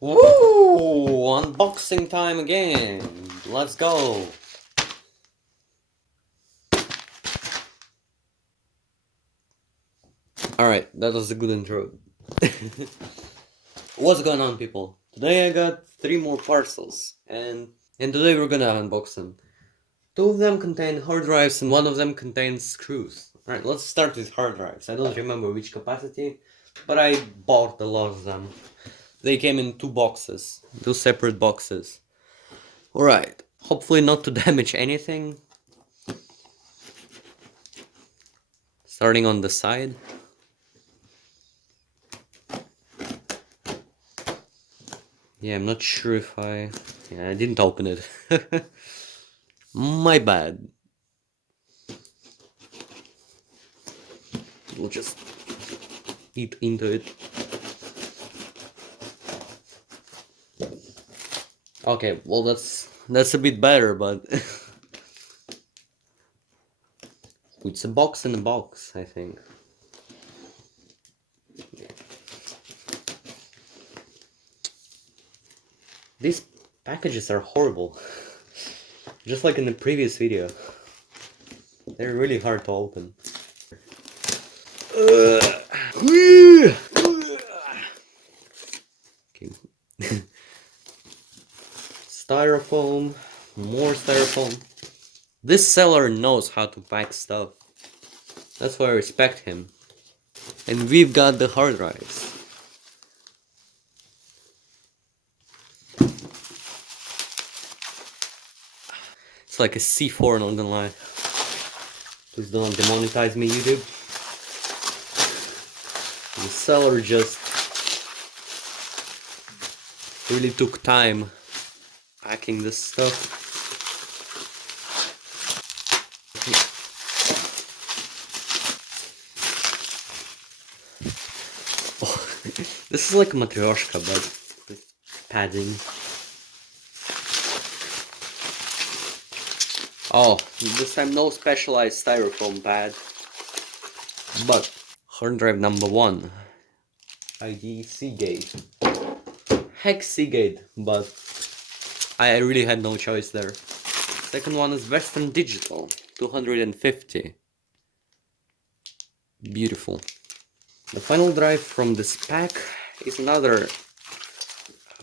Woo! Unboxing time again. Let's go. Alright, that was a good intro. What's going on, people? Today I got 3 more parcels, and today we're gonna unbox them. 2 of them contain hard drives and 1 of them contains screws. Alright, let's start with hard drives. I don't remember which capacity, but I bought a lot of them. They came in 2 boxes, 2 separate boxes. Alright, hopefully not to damage anything. Starting on the side. Yeah, I'm not sure if I didn't open it. My bad. We'll just eat into it. Okay, well that's a bit better, but it's a box in a box, I think. These packages are horrible. Just like in the previous video. They're really hard to open. Okay. Styrofoam, more styrofoam. This seller knows how to pack stuff. That's why I respect him. And we've got the hard drives. It's like a C4, not gonna lie. Please don't demonetize me, YouTube. The seller just really took time packing this stuff. Oh, this is like a matryoshka, but with padding. Oh, this time no specialized styrofoam pad, but hard drive number 1, ID Seagate. Heck Seagate, but I really had no choice there. Second one is Western Digital, 250. Beautiful. The final drive from this pack is another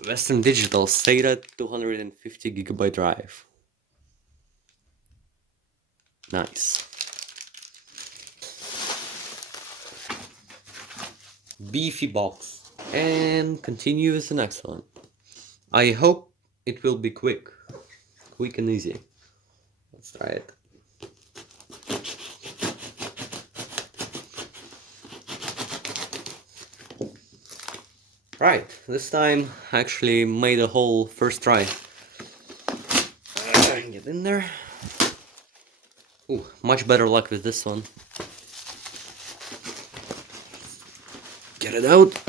Western Digital SATA 250GB drive. Nice. Beefy box. And continue with the next one. I hope it will be quick. Quick and easy. Let's try it. Right, this time I actually made a whole first try. Get in there. Ooh, much better luck with this one. Get it out.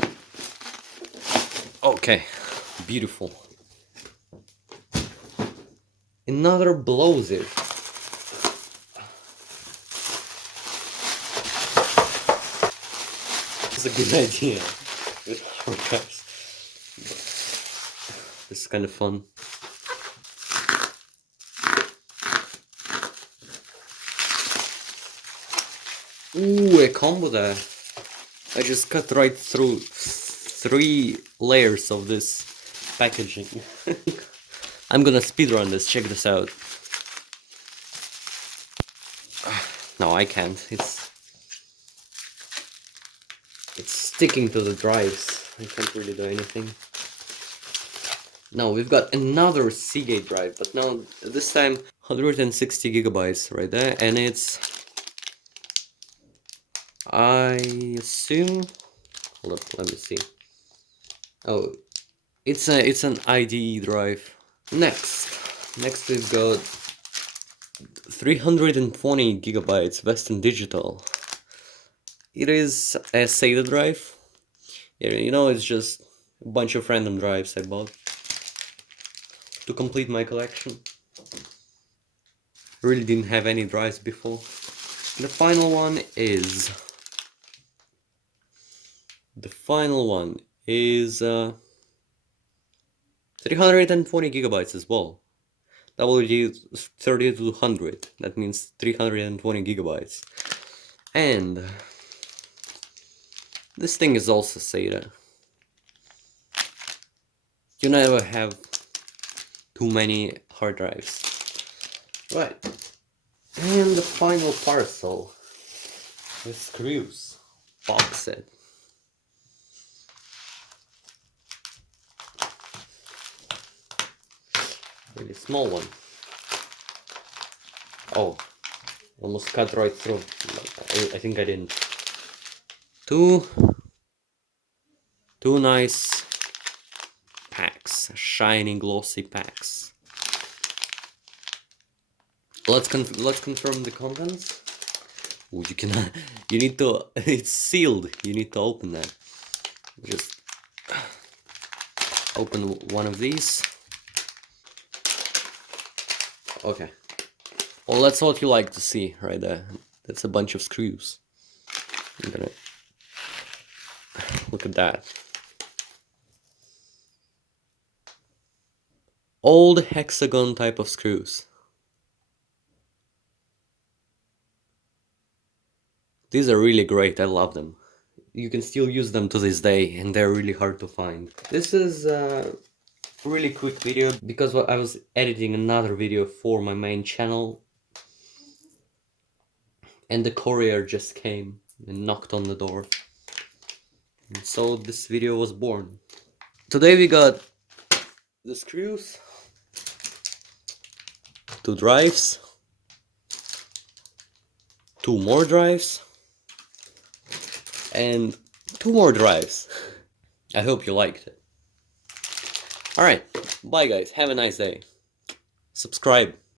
Okay, beautiful. Another blows it. It's a good idea. Guys. This is kind of fun. Ooh, a combo there. I just cut right through 3 layers of this packaging. I'm gonna speedrun this, check this out. No, I can't. It's sticking to the drives. I can't really do anything. Now we've got another Seagate drive, but now this time 160GB right there, and it's, I assume, hold up, let me see. Oh, it's an IDE drive. Next we've got 320GB Western Digital. It is a SATA drive. Yeah, you know, it's just a bunch of random drives I bought to complete my collection. Really didn't have any drives before. The final one is 320 gigabytes as well. WD3200, that means 320 gigabytes. And this thing is also SATA. You never have too many hard drives. Right. And the final parcel with screws. Box set. Really small one. Oh, almost cut right through. I think I didn't. Two nice packs, shiny, glossy packs. Let's confirm the contents. Ooh, you cannot. You need to. It's sealed. You need to open that. Just open one of these. Okay. Well, that's what you like to see right there. That's a bunch of screws. I'm gonna look at that. Old hexagon type of screws. These are really great. I love them. You can still use them to this day, and they're really hard to find. This is a really quick video because I was editing another video for my main channel, and the courier just came and knocked on the door. And so this video was born. Today we got the screws, 2 drives, 2 more drives, and 2 more drives. I hope you liked it. Alright, bye guys, have a nice day. Subscribe.